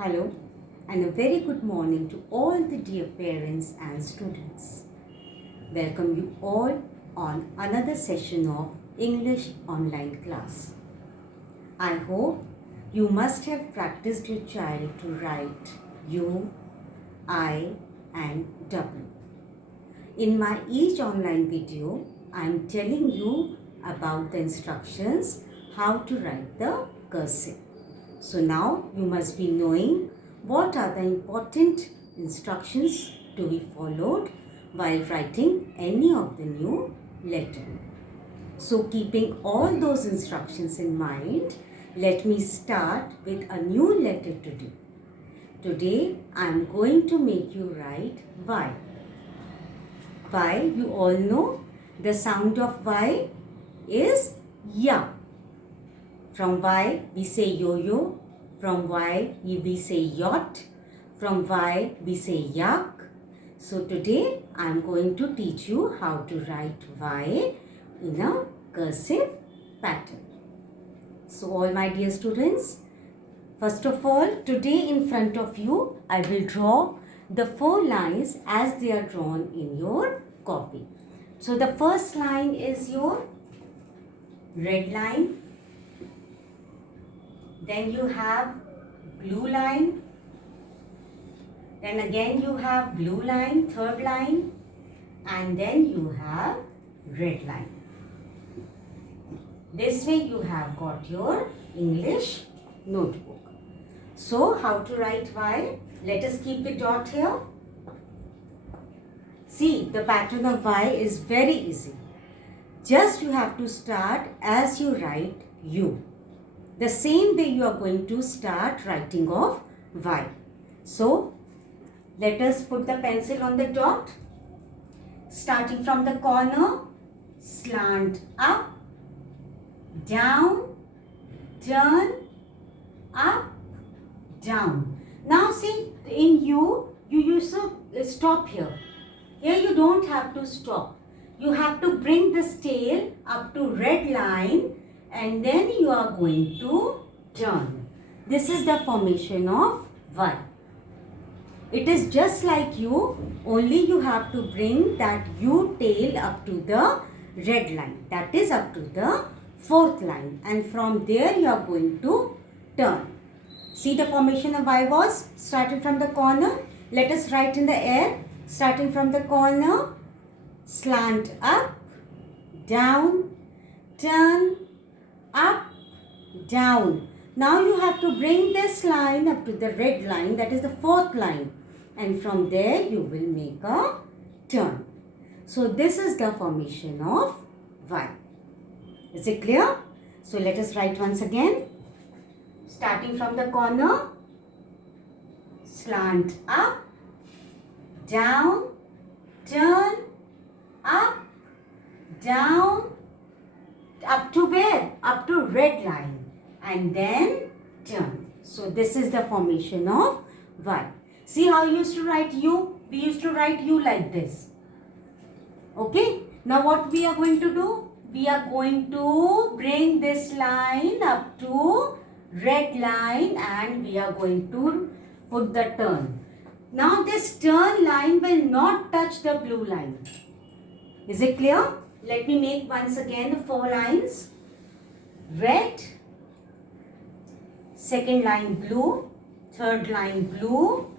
Hello and a very good morning to all the dear parents and students. Welcome you all on another session of English online class. I hope you must have practiced your child to write U, I and W. In my each online video, I am telling you about the instructions how to write the cursive. So now you must be knowing what are the important instructions to be followed while writing any of the new letter. So keeping all those instructions in mind, let me start with a new letter today. Today I am going to make you write Y. Y, you all know the sound of Y is Ya. From Y we say yo-yo, from Y we say yacht, from Y we say yak. So today I am going to teach you how to write Y in a cursive pattern. So all my dear students, first of all, today in front of you I will draw the 4 lines as they are drawn in your copy. So the first line is your red line. Then you have blue line. Then again you have blue line, third line. And then you have red line. This way you have got your English notebook. So how to write Y? Let us keep the dot here. See, the pattern of Y is very easy. Just you have to start as you write U. The same way you are going to start writing of Y. So, let us put the pencil on the dot. Starting from the corner, slant up, down, turn, up, down. Now see, in U, you used to stop here. Here you don't have to stop. You have to bring this tail up to red line and then you are going to turn. This is the formation of Y. It is just like U, only you have to bring that U tail up to the red line. That is up to the 4th line. And from there you are going to turn. See, the formation of Y was starting from the corner. Let us write in the air. Starting from the corner, slant up, down, turn, up, down. Now you have to bring this line up to the red line, that is the 4th line. And from there you will make a turn. So this is the formation of Y. Is it clear? So let us write once again. Starting from the corner, slant up, down, turn, up, down, up to where? Up to red line and then turn. So this is the formation of Y. See how you used to write U? We used to write U like this. Okay. Now what we are going to do? We are going to bring this line up to red line and we are going to put the turn. Now this turn line will not touch the blue line. Is it clear? Let me make once again the 4 lines. Red, second line blue, third line blue,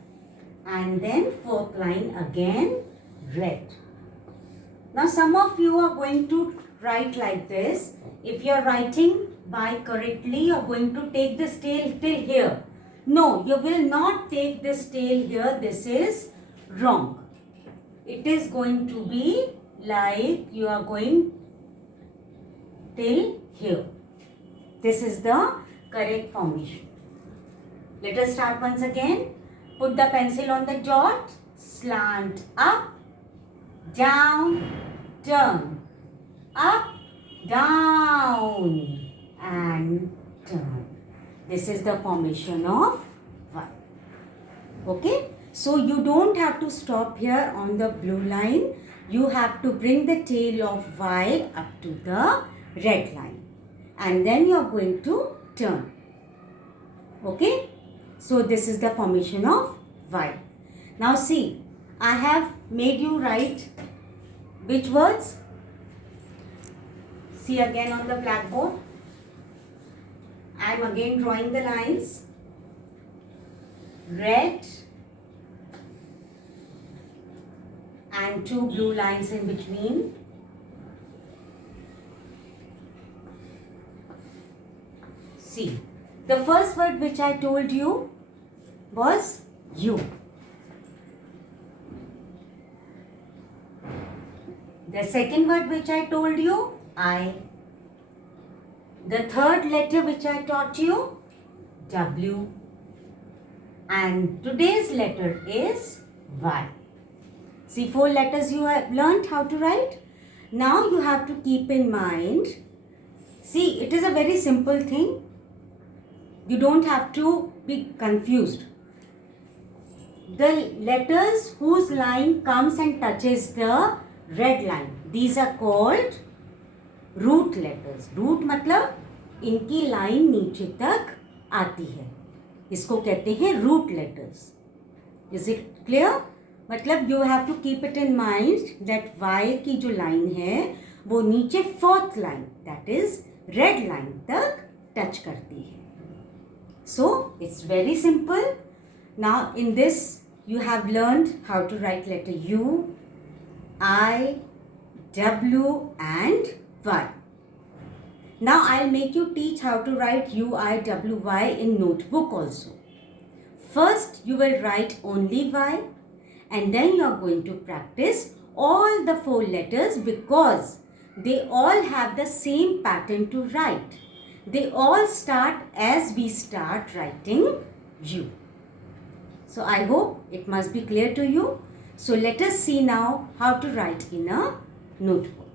and then 4th line again red. Now some of you are going to write like this. If you are writing Y correctly, you are going to take this tail till here. No, you will not take this tail here. This is wrong. It is going to be like you are going till here. This is the correct formation. Let us start once again. Put the pencil on the dot. Slant up, down, turn. Up, down and turn. This is the formation of Y. Okay. So you don't have to stop here on the blue line. You have to bring the tail of Y up to the red line. And then you are going to turn. Okay. So this is the formation of Y. Now see, I have made you write which words? See again on the blackboard. I am again drawing the lines. Red and two blue lines in between. See, the first word which I told you was U. The second word which I told you, I. The third letter which I taught you, W. And today's letter is Y. See, 4 letters you have learned how to write. Now you have to keep in mind, see, it is a very simple thing. You don't have to be confused. The letters whose line comes and touches the red line, these are called root letters. Root मतलब इनकी line नीचे तक आती है, इसको कहते हैं root letters. Is it clear? मतलब you have to keep it in mind that Y की जो लाइन है वो नीचे 4th line, that is red line तक टच करती है. So it's very simple. Now in this you have learned how to write letter U, I, W and Y. Now I'll make you teach how to write U, I, W, Y in notebook also. First you will write only Y and then you are going to practice all the 4 letters because they all have the same pattern to write. They all start as we start writing U. So I hope it must be clear to you. So let us see now how to write in a notebook.